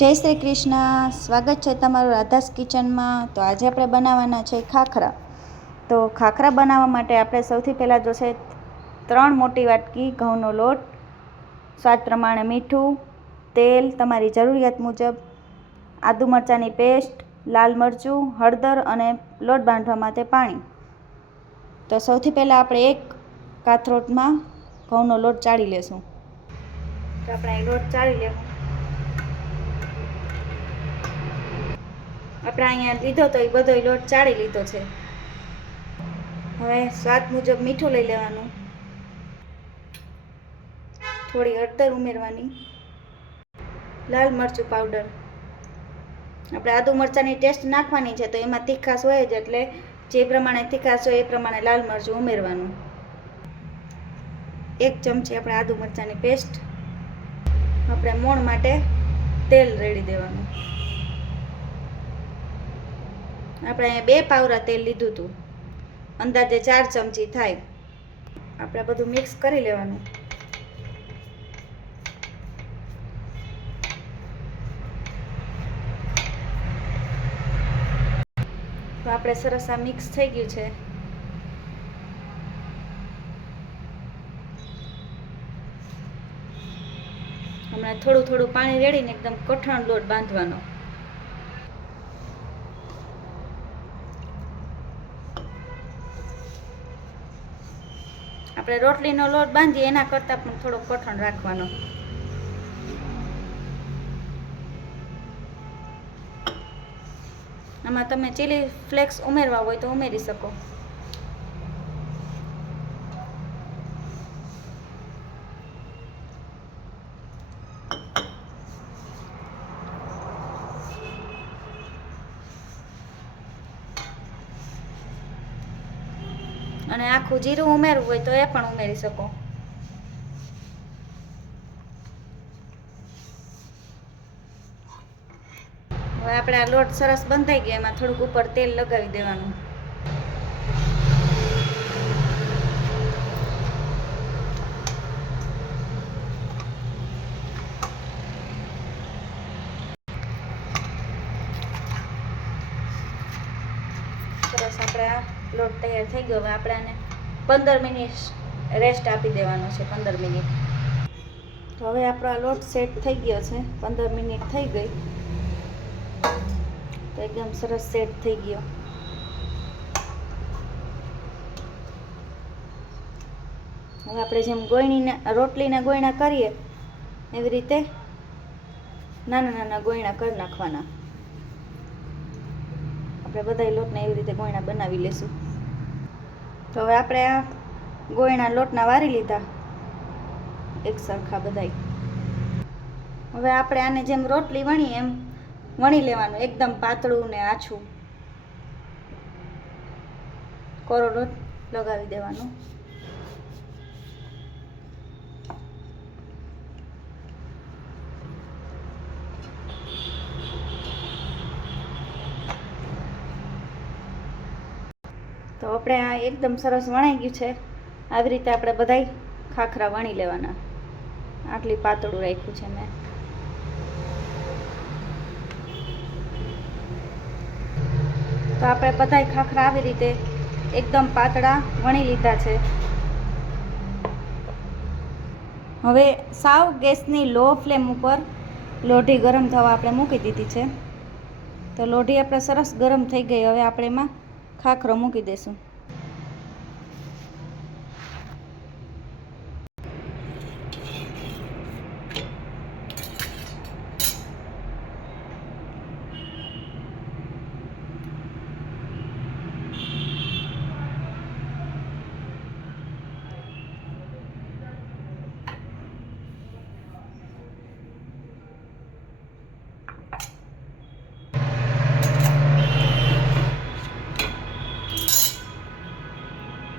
જય શ્રી કૃષ્ણ. સ્વાગત છે તમારું રાધાસ કિચનમાં. તો આજે આપણે બનાવવાના છે ખાખરા. તો ખાખરા બનાવવા માટે આપણે સૌથી પહેલાં જોશે 3 મોટી વાટકી ઘઉંનો લોટ, સ્વાદ પ્રમાણે મીઠું, તેલ તમારી જરૂરિયાત મુજબ, આદુ મરચાંની પેસ્ટ, લાલ મરચું, હળદર અને લોટ બાંધવા માટે પાણી. તો સૌથી પહેલાં આપણે એક કાથરોટમાં ઘઉંનો લોટ ચાળી લેશું. તો આપણે લોટ ચાળી લેવું. આપણે અહીંયા લીધો તો એ બધો લોટ ચાળી લીધો છે. હવે સ્વાદ મુજબ મીઠું લઈ લેવાનું, થોડી હળદર ઉમેરવાની, લાલ મરચું પાવડર. આપણે આદુ મરચાંની ટેસ્ટ નાખવાની છે તો એમાં તીખાશ હોય જ, એટલે જે પ્રમાણે તીખાશ હોય એ પ્રમાણે લાલ મરચું ઉમેરવાનું. 1 ચમચી આપણે આદુ મરચાંની પેસ્ટ. આપણે મોણ માટે તેલ રેડી દેવાનું. આપણે 2 પાવરા તેલ લીધું હતું, અંદાજે 4 ચમચી થાય. આપણે બધું મિક્સ કરી લેવાનું. તો આપણે સરસ આ મિક્સ થઈ ગયું છે. હમણાં થોડું થોડું પાણી રેડીને એકદમ કઠણ લોટ બાંધવાનો. આપણે રોટલીનો લોટ બાંધીએ એના કરતાં પણ થોડો કઠણ રાખવાનો. આમાં તમે ચીલી ફ્લેક્સ ઉમેરવા હોય તો ઉમેરી શકો. અને આખું જીરું ઉમેરવું હોય તો એ પણ ઉમેરી શકો. હવે આપણે આ લોટ સરસ બંધાઈ ગયો, એમાં થોડુંક ઉપર તેલ લગાવી દેવાનું. સરસ આપણે આ લોટ તૈયાર થઈ ગયો. હવે આપણે આને 15 મિનિટ રેસ્ટ આપી દેવાનો છે. 15 મિનિટ. તો હવે આપણો આ લોટ સેટ થઈ ગયો છે. 15 મિનિટ થઈ ગઈ તો એકદમ સરસ સેટ થઈ ગયો. હવે આપણે જેમ રોટલીના ગોયણા કરીએ એવી રીતે નાના નાના ગોયણા કરી નાખવાના. આપણે બધા લોટને એવી રીતે ગોયણા બનાવી લેશું. તો હવે આપણે આ ગોયણા લોટના વારી લીધા એક સરખા બધાય. હવે આપણે આને જેમ રોટલી વણી એમ વણી લેવાનું, એકદમ પાતળું ને આછું. કોરો લોટ લગાવી દેવાનો. તો આપણે આ એકદમ સરસ વણાઈ ગયું છે. આવી રીતે આપણે બધાય ખાખરા વણી લેવાના. આટલી પાતળું રાખ્યું છે મેં. તો આપણે બધાય ખાખરા આવી રીતે એકદમ પાતળા વણી લીધા છે. હવે સાવ ગેસની લો ફ્લેમ ઉપર લોઢી ગરમ થવા આપણે મૂકી દીધી છે. તો લોઢી આપણે સરસ ગરમ થઈ ગઈ. હવે આપણે એમાં ખાખરો મૂકી દઈશું.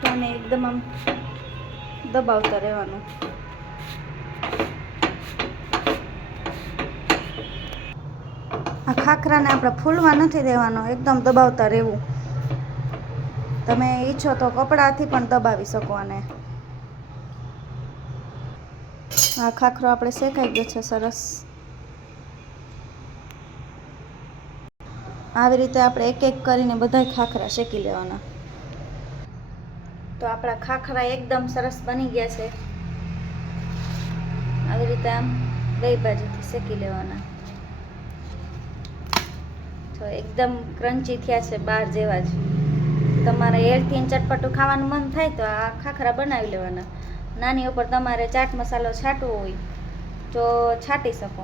અને એકદમ આમ દબાવતા રહેવાનું. આ ખાખરાને આપણે ફૂલવા નથી દેવાનો, એકદમ દબાવતા રહેવું. તમે ઈચ્છો તો કપડાથી પણ દબાવી શકો. આને આ ખાખરો આપણે શેકાઈ ગયો છે સરસ. આવી રીતે આપણે એક એક કરીને બધાય ખાખરા શેકી લેવાના. તો આપણા ખાખરા એકદમ સરસ બની ગયા છે. આવી રીતે આમ બે બાજુથી શેકી લેવાના. તો એકદમ ક્રન્ચી થયા છે, બાર જેવા જ. તમારે હેલ્થી અને ચટપટું ખાવાનું મન થાય તો આ ખાખરા બનાવી લેવાના. નાની ઉપર તમારે ચાટ મસાલો છાંટવો હોય તો છાંટી શકો.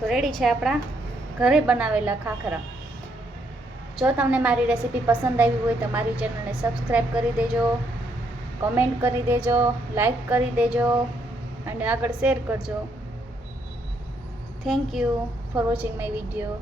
તો રેડી છે આપણા ઘરે બનાવેલા ખાખરા. જો તમને મારી રેસીપી પસંદ આવી હોય તો મારી ચેનલને સબસ્ક્રાઈબ કરી દેજો, કમેન્ટ કરી દેજો, લાઈક કરી દેજો અને આગળ શેર કરજો. Thank you for watching my video.